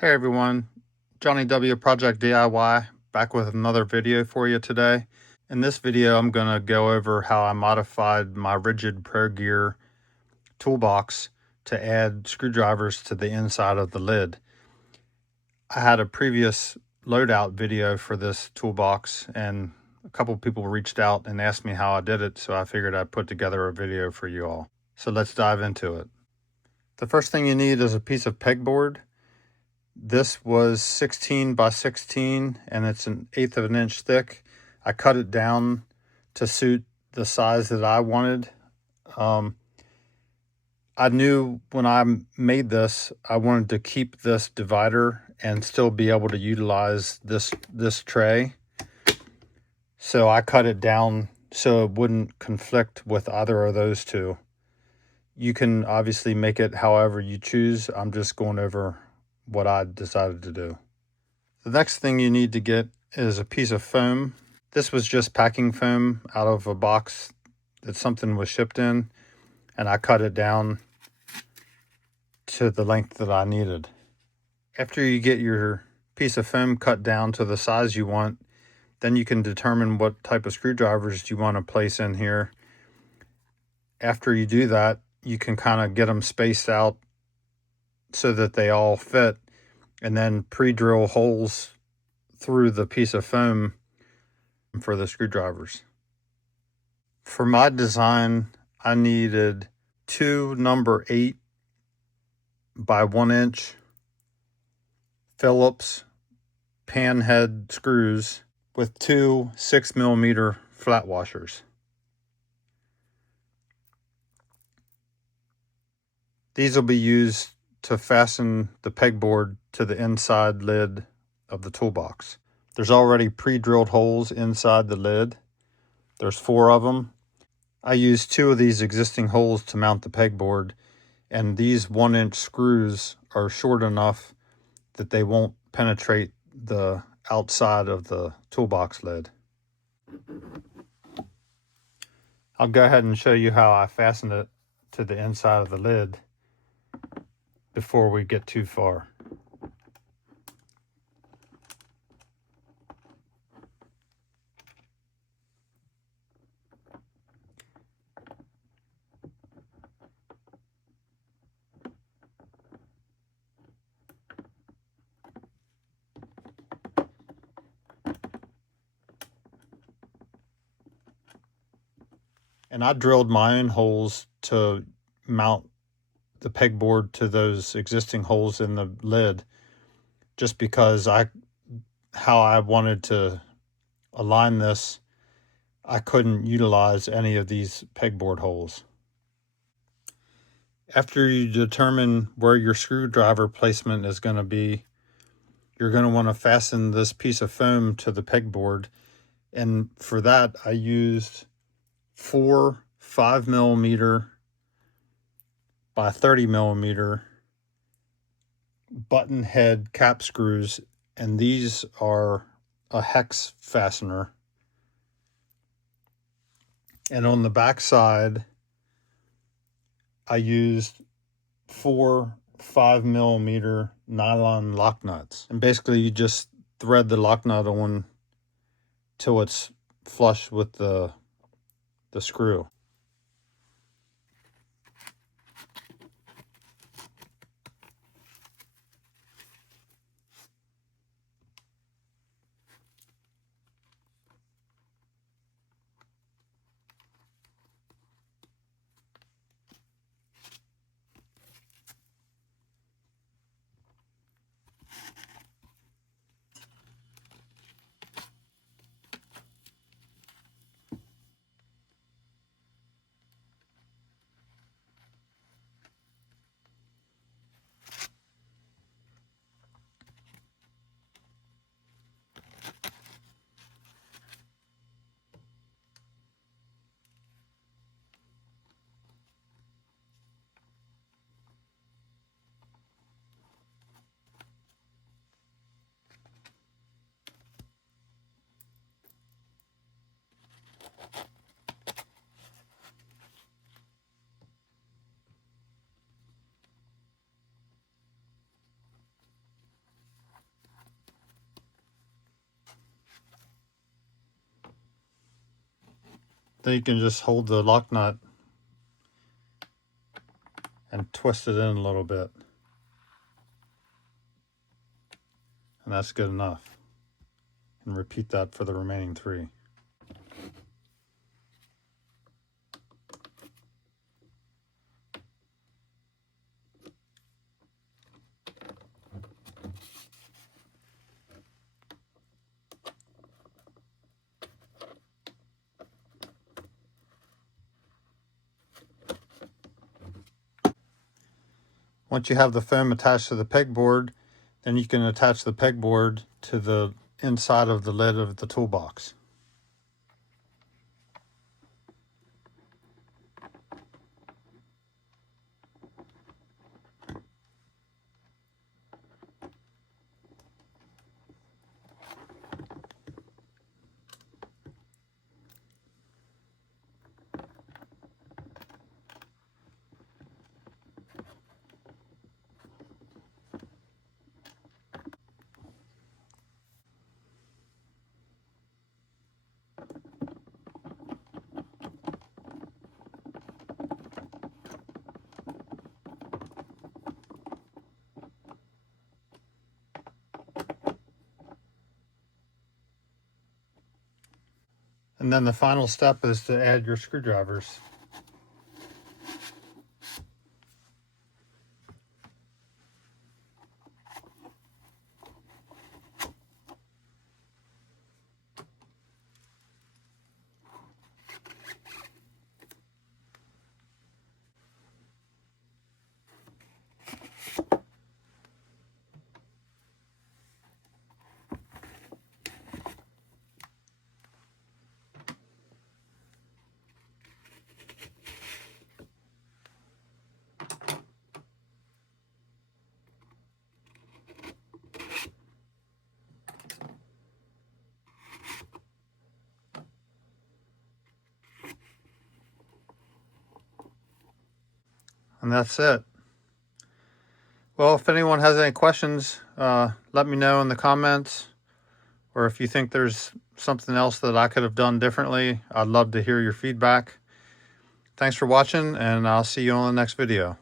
Hey everyone, Johnny W Project DIY back with another video for you today. In this video I'm going to go over how I modified my RIDGID Pro Gear toolbox to add screwdrivers to the inside of the lid. I had a previous loadout video for this toolbox and a couple people reached out and asked me how I did it, so I figured I'd put together a video for you all. So let's dive into it. The first thing you need is a piece of pegboard. This was 16 by 16 and it's an 1/8 of an inch thick. I cut it down to suit the size that I wanted. I knew when I made this, I wanted to keep this divider and still be able to utilize this tray. So I cut it down so it wouldn't conflict with either of those two. You can obviously make it however you choose. I'm just going over what I decided to do. The next thing you need to get is a piece of foam. This was just packing foam out of a box that something was shipped in, and I cut it down to the length that I needed. After you get your piece of foam cut down to the size you want, then you can determine what type of screwdrivers you want to place in here. After you do that, you can kind of get them spaced out so that they all fit, and then pre-drill holes through the piece of foam for the screwdrivers. For my design, I needed 2 number 8 by 1 inch Phillips pan head screws with 2 6mm flat washers. These will be used to fasten the pegboard to the inside lid of the toolbox. There's already pre-drilled holes inside the lid. There's 4 of them. I used 2 of these existing holes to mount the pegboard, and these 1 inch screws are short enough that they won't penetrate the outside of the toolbox lid. I'll go ahead and show you how I fastened it to the inside of the lid before we get too far. And I drilled my own holes to mount the pegboard to those existing holes in the lid, just because how I wanted to align this, I couldn't utilize any of these pegboard holes. After you determine where your screwdriver placement is going to be, you're going to want to fasten this piece of foam to the pegboard. And for that, I used 4 5mm by 30mm button head cap screws, and these are a hex fastener. And on the back side, I used 4 5mm nylon lock nuts. And basically you just thread the lock nut on till it's flush with the screw. Then you can just hold the lock nut and twist it in a little bit. And that's good enough. And repeat that for the remaining 3. Once you have the foam attached to the pegboard, then you can attach the pegboard to the inside of the lid of the toolbox. And then the final step is to add your screwdrivers. And that's it. Well, if anyone has any questions, let me know in the comments. Or if you think there's something else that I could have done differently, I'd love to hear your feedback. Thanks for watching, and I'll see you on the next video.